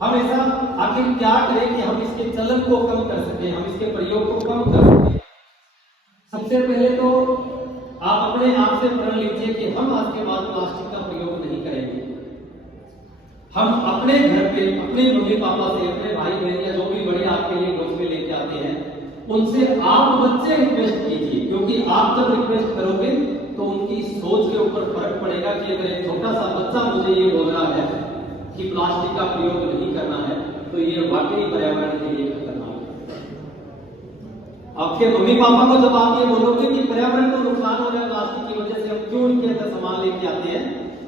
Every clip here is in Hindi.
हम ऐसा आखिर क्या करें कि हम इसके चलन को कम कर सकें, हम इसके प्रयोग को कम कर सकें। सबसे पहले तो आप अपने आप से प्रण लीजिए कि हम आज के बाद प्लास्टिक का प्रयोग नहीं करेंगे। हम अपने घर पे अपने मम्मी पापा से, अपने भाई बहन या जो भी बड़े आपके लिए ग्रोसरी लेके आते हैं, उनसे आप बच्चे रिक्वेस्ट कीजिए, क्योंकि आप जब रिक्वेस्ट करोगे तो उनकी सोच के ऊपर फर्क पड़ेगा कि अगर एक छोटा सा बच्चा मुझे ये बोल रहा है कि प्लास्टिक का प्रयोग नहीं करना है, तो ये वाकई पर्यावरण के लिए खतरनाक है। आपके मम्मी पापा को जब आप ये बोलोगे कि पर्यावरण को नुकसान हो रहा है प्लास्टिक की वजह से, हम क्यों इनके अंदर सामान लेके आते हैं,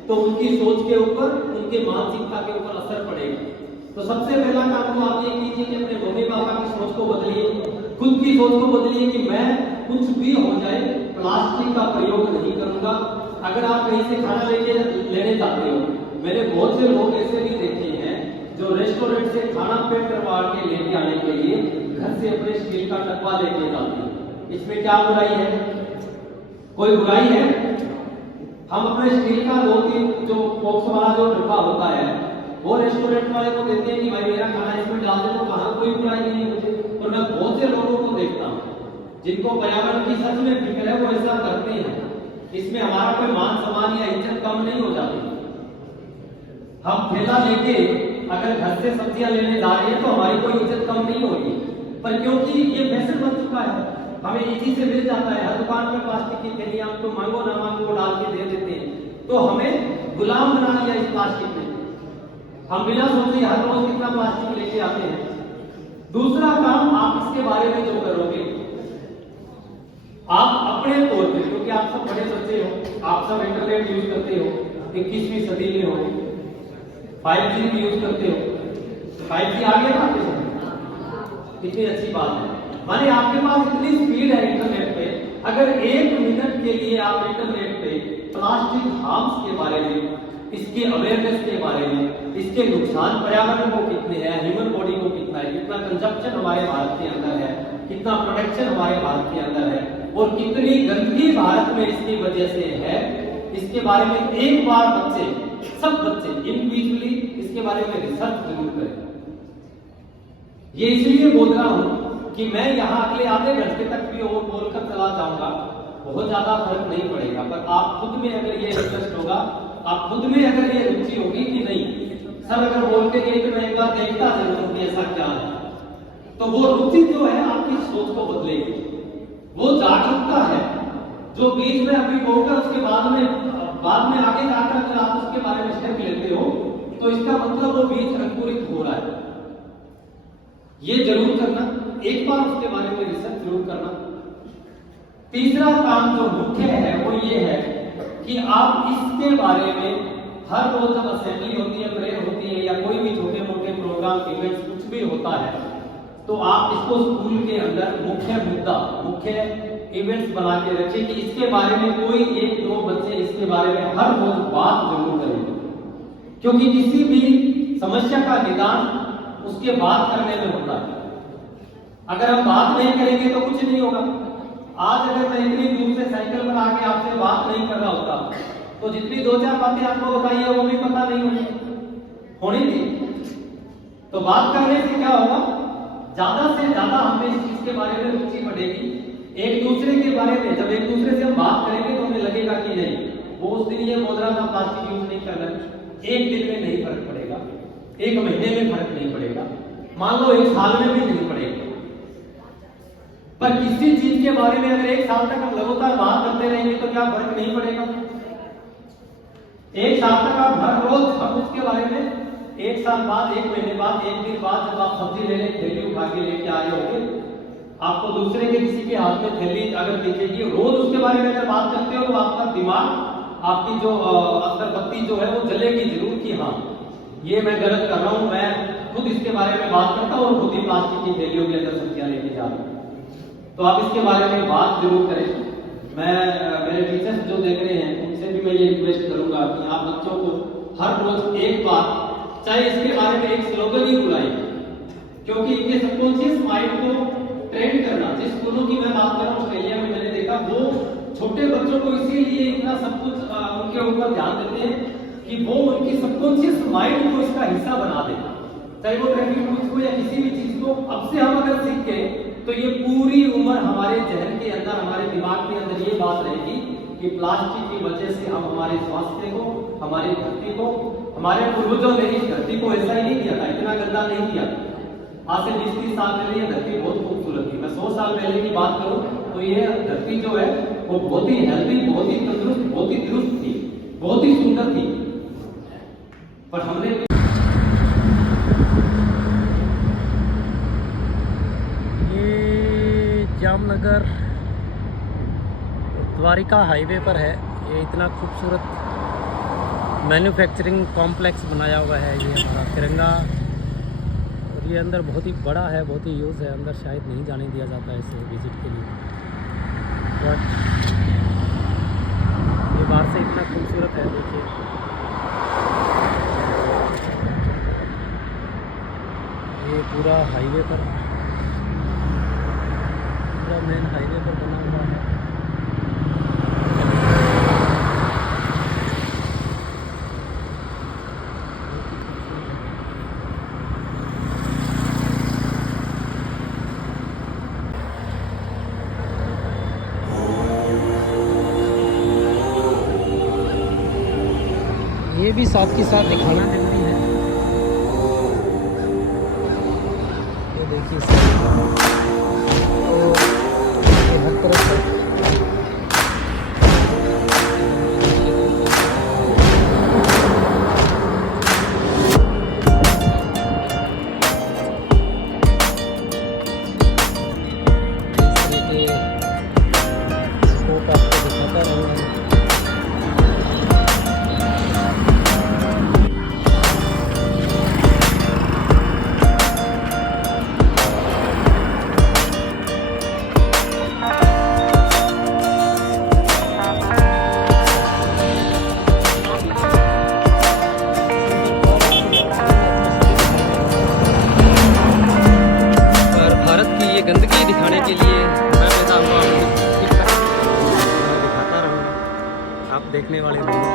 तो उनकी सोच के ऊपर, उनके मानसिकता के ऊपर असर पड़ेगा। तो सबसे पहला काम तो आप ये कीजिए कि अपने मम्मी पापा की सोच को बदलिए, खुद की सोच को बदलिए कि मैं कुछ भी हो जाए प्लास्टिक का प्रयोग नहीं करूंगा। अगर आप कहीं से खाना लेने जाते हो, मैंने बहुत से लोग ऐसे भी देखे हैं जो रेस्टोरेंट से खाना पैक करवा के लेके आने के लिए घर से अपने स्टील का डब्बा लेके जाते हैं। इसमें क्या बुराई है? कोई बुराई है? हम अपने स्टील का 2-3 जो बॉक्स वाला जो डब्बा होता है वो रेस्टोरेंट वाले को देते हैं कि भाई मेरा खाना इसमें डाल दे, तो कहाँ कोई बुराई नहीं है मुझे। और मैं बहुत से लोगों को देखता हूँ जिनको पर्यावरण की सच में फिक्र है, वो ऐसा करते हैं। इसमें हमारा कोई मान सम्मान या इज्जत कम नहीं हो जाती। हम ठेला लेके अगर घर से सब्जियां लेने जा रहे हैं तो हमारी कोई इज्जत कम नहीं होगी, पर क्योंकि ये फैशन बन चुका है, हमें इसी से मिल जाता है। हर दुकान पर प्लास्टिक की थैलियां तो मांगो ना मांगो डाल के दे देते हैं, तो हमें गुलाम बना लिया इस प्लास्टिक ने। हम बिना सोचे हर रोज कितना प्लास्टिक लेके आते हैं। दूसरा काम, आप इसके बारे में जो करोगे, आप अपने तौर पे, क्योंकि आप सब बड़े बच्चे हो, आप सब इंटरनेट यूज करते हो, 21वीं सदी में हो, 5G भी यूज करते हो। 5G आ गया आपके साथ, कितनी अच्छी बात है। माने आपके पास इतनी स्पीड है इंटरनेट पे, अगर 1 मिनट के लिए आप इंटरनेट पे प्लास्टिक हार्म्स के बारे में, इसके अवेयरनेस के बारे में, इसके नुकसान पर्यावरण को कितने हैं, ह्यूमन बॉडी को कितना है, कितना कंजप्शन हमारे भारत के अंदर है, कितना प्रोडक्शन हमारे भारत के अंदर है, और कितनी गंदगी भारत में इसकी वजह से है, इसके बारे में एक बार बच्चे, सब बच्चे इंडिविजुअली इसके बारे में रिसर्च जरूर करें। ये इसलिए बोल रहा हूं कि मैं यहाँ अगले आधे घंटे तक भी और बोलकर चला जाऊंगा, बहुत ज्यादा फर्क नहीं पड़ेगा, पर आप खुद में अगर ये इंटरेस्ट होगा, आप खुद में अगर ये रुचि होगी कि नहीं, सर अगर बोलते गए कि मैं एक बार देखता जरूर कि ऐसा क्या है, तो वो रुचि जो है आपकी सोच को बदलेगी। वो जागरूकता है जो बीच में अभी बोलकर उसके बाद में आगे जाकर अगर आप उसके बारे में स्टेप लेते हो, तो इसका मतलब वो बीज अंकुरित हो रहा है। ये जरूर करना, एक बार उसके बारे में रिसर्च जरूर करना। तीसरा काम जो मुख्य है वो ये है कि आप इसके बारे में हर रोज जब असेंबली होती है, प्रेयर होती है, या कोई भी छोटे मोटे प्रोग्राम इवेंट्स कुछ भी होता है, तो आप इसको स्कूल के अंदर मुख्य मुद्दा, मुख्य इवेंट्स बना के रखें कि इसके बारे में कोई 1-2 बच्चे इसके बारे में हर रोज बात जरूर करें, क्योंकि किसी भी समस्या का निदान उसके बात करने में होता है। अगर हम बात नहीं करेंगे तो कुछ नहीं होगा। आज अगर मैं इतनी दूर से साइकिल पर आके आपसे बात नहीं कर रहा होता, तो जितनी 2-4 बातें आपको बताई है वो भी पता नहीं होनी थी। तो बात करने से क्या होगा, ज्यादा से ज्यादा हमें इस चीज के बारे में रुचि बढ़ेगी। एक दूसरे के बारे में जब एक दूसरे से हम बात करेंगे तो हमें लगेगा कि नहीं, वो उस दिन ये बोल रहा था प्लास्टिक यूज नहीं करना, एक दिन में नहीं फर्क पड़ेगा, 1 महीने में फर्क नहीं पड़ेगा, मान लो 1 साल में भी नहीं पड़ेगा, पर किसी चीज के बारे में अगर 1 साल तक हम लगातार बात करते रहेंगे तो क्या फर्क नहीं पड़ेगा? 1 साल तक आप हर रोज हम उसके बारे में, 1 साल बाद, 1 महीने बाद, 1 दिन बाद जब आप सब्जी लेने थैली उठा के लेके आए होंगे, आपको दूसरे के किसी के हाथ में थैली अगर दिखेगी, रोज उसके बारे में अगर बात करते हो, तो आपका दिमाग, आपकी जो अगरबत्ती जो है वो जलेगी जरूर कि हाँ ये मैं गलत कर रहा हूं, मैं खुद इसके बारे में बात करता हूं और खुद ही प्लास्टिक की थैलियों के अंदर सब्जियां लेके जा रहा हूं। तो आप इसके बारे में बात जरूर करें। मैं मेरे टीचर्स जो देख रहे हैं उनसे भी मैं ये रिक्वेस्ट करूंगा कि आप बच्चों को हर रोज एक बार, चाहे इसके बारे में एक स्लोगन ही बुलाएं, क्योंकि इनके सबकॉन्शियस माइंड को ट्रेन करना, जिस स्कूलों की मैं बात कर रहा हूँ ऑस्ट्रेलिया में मैंने देखा, वो छोटे बच्चों को इसीलिए इतना सब कुछ उनके ऊपर ध्यान देते हैं कि वो उनकी सबकॉन्शियस माइंड को इसका हिस्सा बना दें। चाहे वो ट्रैफिक रूल्स को या किसी भी चीज को अब से हम अगर सीख गए तो ये पूरी उम्र हमारे जहन के अंदर, हमारे दिमाग के अंदर ये बात रहेगी कि प्लास्टिक की वजह से हम हमारे स्वास्थ्य को, हमारी धरती को, हमारे पूर्वजों ने इस धरती को ऐसा ही नहीं किया था, इतना गंदा नहीं किया। आज से 20-30 साल पहले ये धरती बहुत खूबसूरत थी। मैं 100 साल पहले की बात करूं तो ये धरती जो है वो बहुत ही हेल्दी, बहुत ही तंदुरुस्त, बहुत ही दुरुस्त थी, बहुत ही सुंदर थी। पर हमने ये जामनगर द्वारिका हाईवे पर है। ये इतना खूबसूरत मैन्युफैक्चरिंग कॉम्प्लेक्स बनाया हुआ है ये हमारा तिरंगा, और ये अंदर बहुत ही बड़ा है, बहुत ही यूज़ है। अंदर शायद नहीं जाने दिया जाता है इसे विजिट के लिए, बट ये बाहर से इतना खूबसूरत है। देखिए ये पूरा हाईवे पर, पूरा मेन हाईवे पर बना हुआ है। ये भी साथ के साथ दिखाना जरूरी है। ये देखिए ये हर तरफ है। इस तरीके स्कोप आपको दिखाता रहूँगा। गंदगी दिखाने के लिए मैं बैठा हुआ हूँ, दिखाता रहूँगा, आप देखने वाले रहेंगे।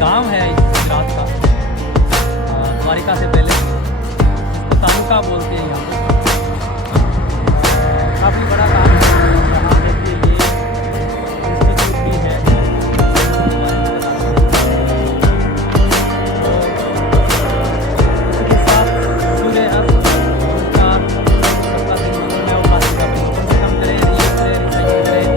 गांव है इस गुजरात का, द्वारिका से पहले इसको तालुका बोलते हैं। यहाँ काफ़ी बड़ा काम है। यहाँ देखिए ये इंस्टीट्यूट भी है। इसके साथ सूर्य अस्त का सबका दिन में उपासना का कम से कम करें, ये करें, रिसाइकिल करें।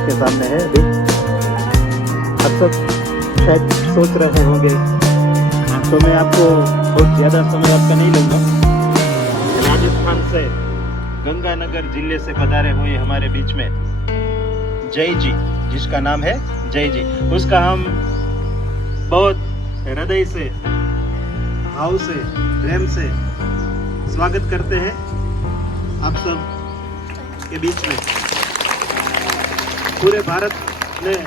के सामने है अभी। आप सब शायद सोच रहे होंगे, तो मैं आपको बहुत ज़्यादा समय आपका नहीं लूँगा। राजस्थान से गंगानगर जिले से पधारे हुए हमारे बीच में जय जी, जिसका नाम है जय जी, उसका हम बहुत हृदय से, भाव से, प्रेम से स्वागत करते हैं आप सब के बीच में। पूरे भारत में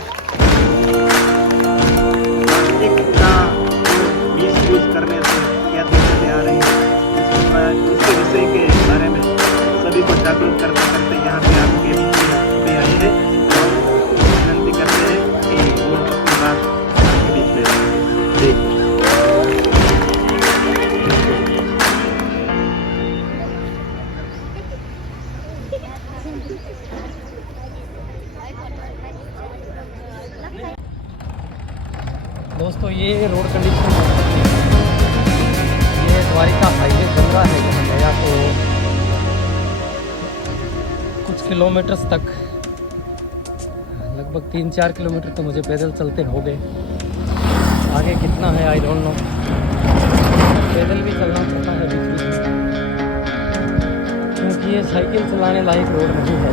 प्लास्टिक का मिसयूज करने से क्या दिक्कतें आ रही हैं, उसके विषय के बारे में सभी को जागरूक करते करते यहाँ पे आपके बीच में आए हैं। विनती करते हैं कि वो अपनी बात आपके बीच में रखें। ठीक। दोस्तों ये रोड कंडीशन ये द्वारिका हाईवे चल रहा है यहाँ गया तो कुछ किलोमीटर्स तक, लगभग 3-4 किलोमीटर तो मुझे पैदल चलते हो गए। आगे कितना है आई डोंट नो, पैदल भी चलना पड़ता है बीच बीच में क्योंकि ये साइकिल चलाने लायक रोड नहीं है।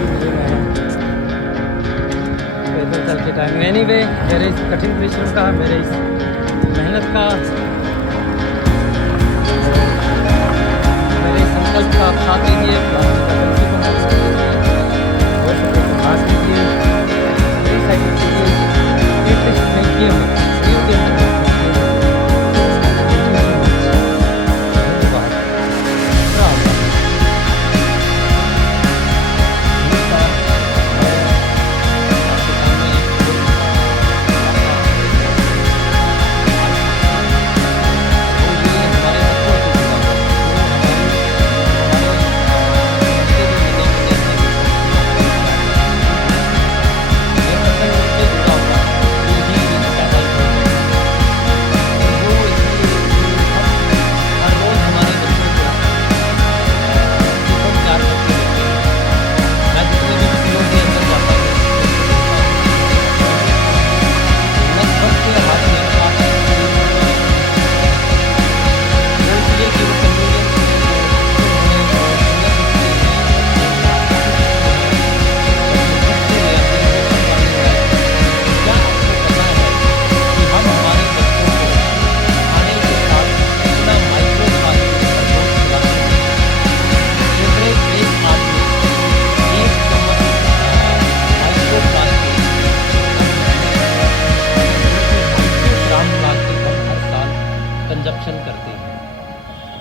इसलिए मैं पैदल चल के टाइम एनीवे मेरे इस कठिन परिश्रम का, मेरे इस मेहनत का, मेरे इस संकल्प का आप साथ दीजिए। हो सके तो हाथ दीजिए, रिसाइकिल कीजिए,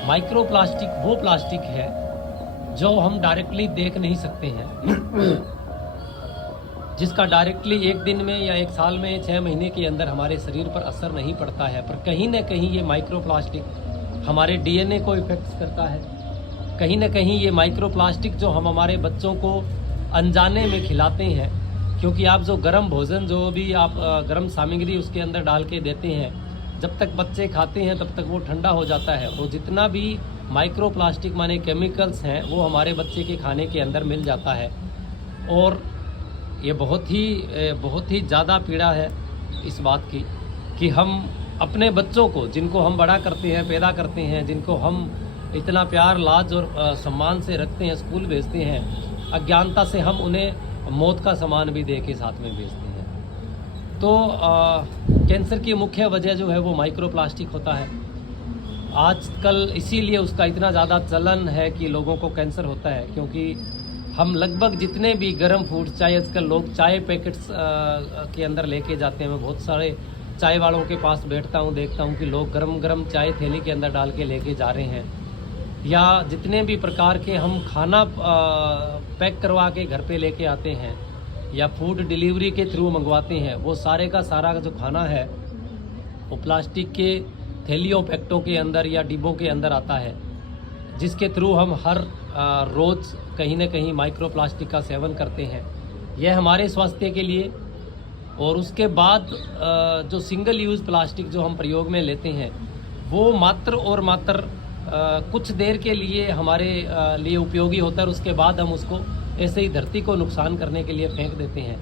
माइक्रो प्लास्टिक वो प्लास्टिक है जो हम डायरेक्टली देख नहीं सकते हैं, जिसका डायरेक्टली एक दिन में या एक साल में 6 महीने के अंदर हमारे शरीर पर असर नहीं पड़ता है, पर कहीं ना कहीं ये माइक्रो प्लास्टिक हमारे डीएनए को इफेक्ट करता है। कहीं ना कहीं ये माइक्रो प्लास्टिक जो हम हमारे बच्चों को अनजाने में खिलाते हैं, क्योंकि आप जो गर्म भोजन जो भी आप गर्म सामग्री उसके अंदर डाल के देते हैं, जब तक बच्चे खाते हैं तब तक वो ठंडा हो जाता है। तो जितना भी माइक्रो प्लास्टिक माने केमिकल्स हैं वो हमारे बच्चे के खाने के अंदर मिल जाता है, और ये बहुत ही ज़्यादा पीड़ा है इस बात की कि हम अपने बच्चों को, जिनको हम बड़ा करते हैं, पैदा करते हैं, जिनको हम इतना प्यार लाज और सम्मान से रखते हैं, स्कूल भेजते हैं, अज्ञानता से हम उन्हें मौत का सामान भी दे के साथ में भेजते हैं। तो कैंसर की मुख्य वजह जो है वो माइक्रो प्लास्टिक होता है। आजकल इसीलिए उसका इतना ज़्यादा चलन है कि लोगों को कैंसर होता है, क्योंकि हम लगभग जितने भी गर्म फूड, चाहे आजकल लोग चाय पैकेट्स के अंदर लेके जाते हैं। मैं बहुत सारे चाय वालों के पास बैठता हूँ, देखता हूँ कि लोग गरम गरम चाय थैली के अंदर डाल के लेके जा रहे हैं, या जितने भी प्रकार के हम खाना पैक करवा के घर पे लेके आते हैं या फूड डिलीवरी के थ्रू मंगवाते हैं, वो सारे का सारा जो खाना है वो प्लास्टिक के थैलियों पैकेटों के अंदर या डिब्बों के अंदर आता है, जिसके थ्रू हम हर रोज़ कहीं ना कहीं माइक्रो प्लास्टिक का सेवन करते हैं। यह हमारे स्वास्थ्य के लिए, और उसके बाद जो सिंगल यूज़ प्लास्टिक जो हम प्रयोग में लेते हैं वो मात्र और मात्र कुछ देर के लिए हमारे लिए उपयोगी होता है, और उसके बाद हम उसको ऐसे ही धरती को नुकसान करने के लिए फेंक देते हैं,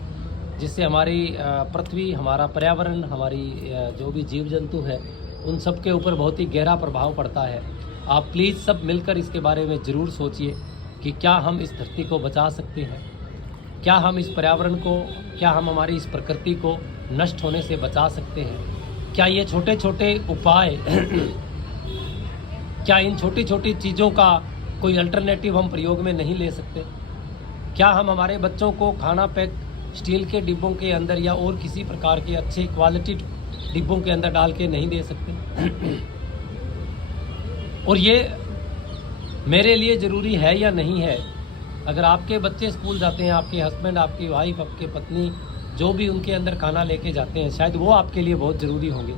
जिससे हमारी पृथ्वी, हमारा पर्यावरण, हमारी जो भी जीव जंतु है उन सब के ऊपर बहुत ही गहरा प्रभाव पड़ता है। आप प्लीज़ सब मिलकर इसके बारे में ज़रूर सोचिए कि क्या हम इस धरती को बचा सकते हैं, क्या हम इस पर्यावरण को, क्या हम हमारी इस प्रकृति को नष्ट होने से बचा सकते हैं। क्या ये छोटे छोटे उपाय क्या इन छोटी छोटी चीज़ों का कोई अल्टरनेटिव हम प्रयोग में नहीं ले सकते? क्या हम हमारे बच्चों को खाना पैक स्टील के डिब्बों के अंदर या और किसी प्रकार के अच्छे क्वालिटी डिब्बों के अंदर डाल के नहीं दे सकते? और ये मेरे लिए ज़रूरी है या नहीं है। अगर आपके बच्चे स्कूल जाते हैं, आपके हस्बैंड, आपकी वाइफ, आपके पत्नी, जो भी उनके अंदर खाना लेके जाते हैं, शायद वो आपके लिए बहुत ज़रूरी होंगे।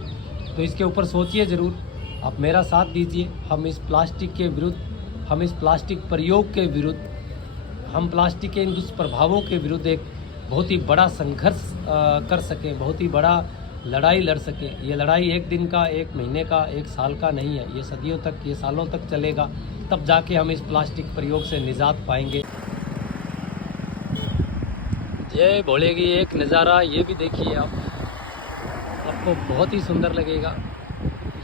तो इसके ऊपर सोचिए ज़रूर, आप मेरा साथ दीजिए। हम इस प्लास्टिक के विरुद्ध, हम इस प्लास्टिक प्रयोग के विरुद्ध, हम प्लास्टिक के इन दुष्प्रभावों के विरुद्ध एक बहुत ही बड़ा संघर्ष कर सकें, बहुत ही बड़ा लड़ाई लड़ सकें। ये लड़ाई एक दिन का, एक महीने का, एक साल का नहीं है, ये सदियों तक, ये सालों तक चलेगा। तब जाके हम इस प्लास्टिक प्रयोग से निजात पाएंगे। जय भोले की एक नज़ारा ये भी देखिए आप, आपको बहुत ही सुंदर लगेगा।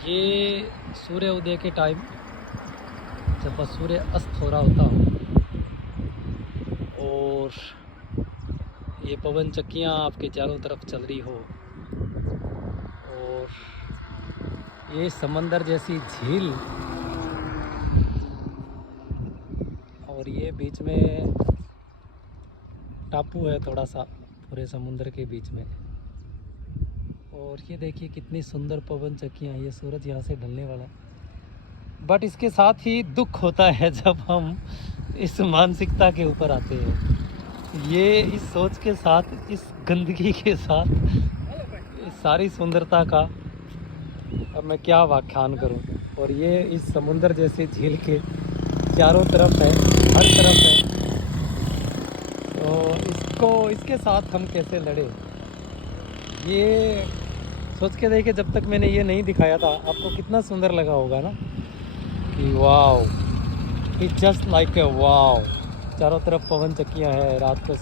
ये सूर्य उदय के टाइम जब सूर्य अस्त हो रहा होता हो, और ये पवन चक्कियाँ आपके चारों तरफ चल रही हो, और ये समंदर जैसी झील, और ये बीच में टापू है थोड़ा सा पूरे समुद्र के बीच में। और ये देखिए कितनी सुंदर पवन चक्कियाँ, ये सूरज यहाँ से ढलने वाला है। बट इसके साथ ही दुख होता है जब हम इस मानसिकता के ऊपर आते हैं, ये इस सोच के साथ, इस गंदगी के साथ, इस सारी सुंदरता का अब मैं क्या व्याख्यान करूं। और ये इस समुंदर जैसे झील के चारों तरफ है, हर तरफ है, तो इसके साथ हम कैसे लड़े, ये सोच के देखिए। जब तक मैंने ये नहीं दिखाया था, आपको कितना सुंदर लगा होगा ना कि wow, it's just like a wow. चारों तरफ पवन चक्कियाँ हैं, रात को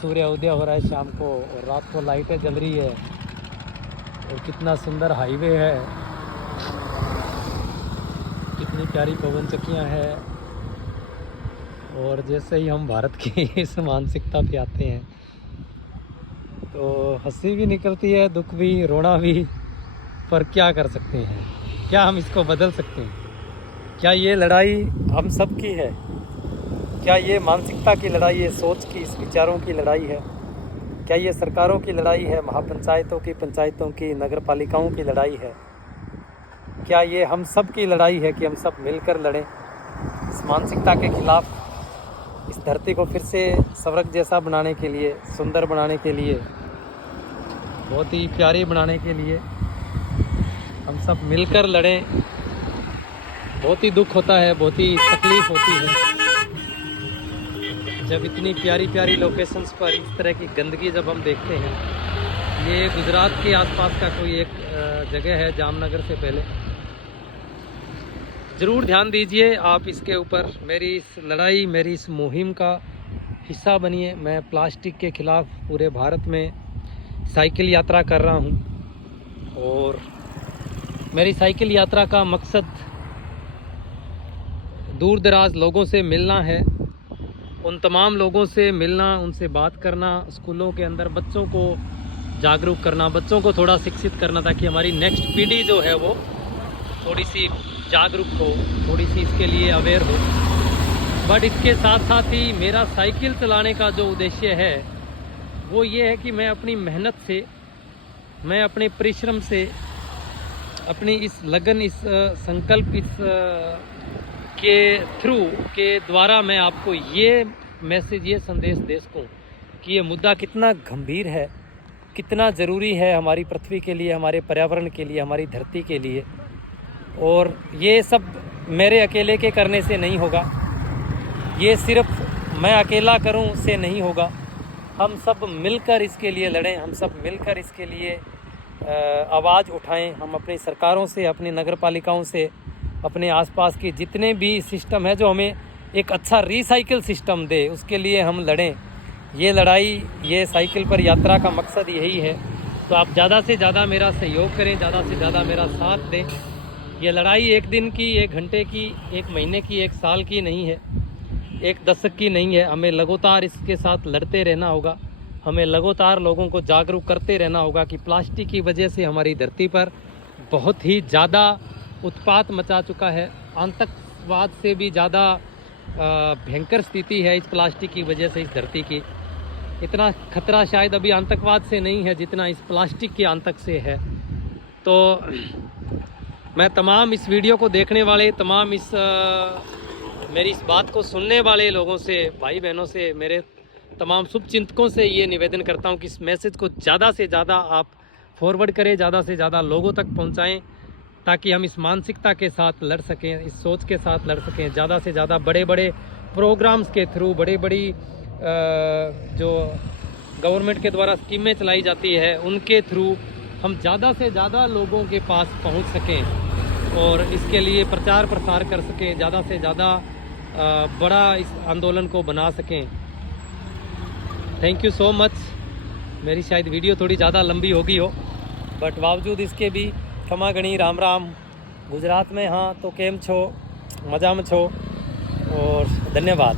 सूर्य उदय हो रहा है शाम को, और रात को लाइटें जल रही है, और कितना सुंदर हाईवे है, कितनी प्यारी पवन चक्कियाँ हैं। और जैसे ही हम भारत की इस मानसिकता पे आते हैं तो हंसी भी निकलती है, दुख भी, रोना भी। पर क्या कर सकते हैं, क्या हम इसको बदल सकते हैं? क्या ये लड़ाई हम सब की है? क्या ये मानसिकता की लड़ाई है, सोच की, इस विचारों की लड़ाई है? क्या ये सरकारों की लड़ाई है, महापंचायतों की, पंचायतों की, नगर पालिकाओं की लड़ाई है? क्या ये हम सब की लड़ाई है कि हम सब मिलकर लड़ें इस मानसिकता के खिलाफ, इस धरती को फिर से स्वर्ग जैसा बनाने के लिए, सुंदर बनाने के लिए, बहुत ही प्यारी बनाने के लिए हम सब मिलकर लड़ें। बहुत ही दुख होता है, बहुत ही तकलीफ होती है जब इतनी प्यारी प्यारी लोकेशंस पर इस तरह की गंदगी जब हम देखते हैं। ये गुजरात के आसपास का कोई एक जगह है, जामनगर से पहले। ज़रूर ध्यान दीजिए आप इसके ऊपर, मेरी इस लड़ाई, मेरी इस मुहिम का हिस्सा बनिए। मैं प्लास्टिक के खिलाफ पूरे भारत में साइकिल यात्रा कर रहा हूँ, और मेरी साइकिल यात्रा का मकसद दूर दराज लोगों से मिलना है, उन तमाम लोगों से मिलना, उनसे बात करना, स्कूलों के अंदर बच्चों को जागरूक करना, बच्चों को थोड़ा शिक्षित करना, ताकि हमारी नेक्स्ट पीढ़ी जो है वो थोड़ी सी जागरूक हो, थोड़ी सी इसके लिए अवेयर हो। बट इसके साथ साथ ही मेरा साइकिल चलाने का जो उद्देश्य है वो ये है कि मैं अपनी मेहनत से, मैं अपने परिश्रम से, अपनी इस लगन, इस संकल्प, इस के थ्रू के द्वारा मैं आपको ये मैसेज, ये संदेश दे सकूँ कि ये मुद्दा कितना गंभीर है, कितना ज़रूरी है हमारी पृथ्वी के लिए, हमारे पर्यावरण के लिए, हमारी धरती के लिए। और ये सब मेरे अकेले के करने से नहीं होगा, ये सिर्फ मैं अकेला करूं से नहीं होगा। हम सब मिलकर इसके लिए लड़ें, हम सब मिलकर इसके लिए आवाज़ उठाएं। हम अपनी सरकारों से, अपनी नगर पालिकाओं से, अपने आसपास के जितने भी सिस्टम है जो हमें एक अच्छा रिसाइकिल सिस्टम दे, उसके लिए हम लड़ें। ये लड़ाई, ये साइकिल पर यात्रा का मकसद यही है। तो आप ज़्यादा से ज़्यादा मेरा सहयोग करें, ज़्यादा से ज़्यादा मेरा साथ दें। ये लड़ाई एक दिन की, एक घंटे की, एक महीने की, एक साल की नहीं है, एक दशक की नहीं है। हमें लगातार इसके साथ लड़ते रहना होगा, हमें लगातार लोगों को जागरूक करते रहना होगा कि प्लास्टिक की वजह से हमारी धरती पर बहुत ही ज़्यादा उत्पात मचा चुका है। आतंकवाद से भी ज़्यादा भयंकर स्थिति है इस प्लास्टिक की वजह से इस धरती की। इतना खतरा शायद अभी आतंकवाद से नहीं है जितना इस प्लास्टिक के आतंक से है। तो मैं तमाम इस वीडियो को देखने वाले, तमाम इस मेरी इस बात को सुनने वाले लोगों से, भाई बहनों से, मेरे तमाम शुभचिंतकों से ये निवेदन करता हूँ कि इस मैसेज को ज़्यादा से ज़्यादा आप फॉरवर्ड करें, ज़्यादा से ज़्यादा लोगों तक पहुँचाएँ, ताकि हम इस मानसिकता के साथ लड़ सकें, इस सोच के साथ लड़ सकें। ज़्यादा से ज़्यादा बड़े बड़े प्रोग्राम्स के थ्रू, बड़ी बड़ी जो गवर्नमेंट के द्वारा स्कीमें चलाई जाती है उनके थ्रू हम ज़्यादा से ज़्यादा लोगों के पास पहुंच सकें और इसके लिए प्रचार प्रसार कर सकें, ज़्यादा से ज़्यादा बड़ा इस आंदोलन को बना सकें। Thank you so much. मेरी शायद वीडियो थोड़ी ज़्यादा लंबी हो गई हो, बट बावजूद इसके भी क्षमा गणी। राम राम। गुजरात में हाँ तो केम छो, मजा में छो और धन्यवाद।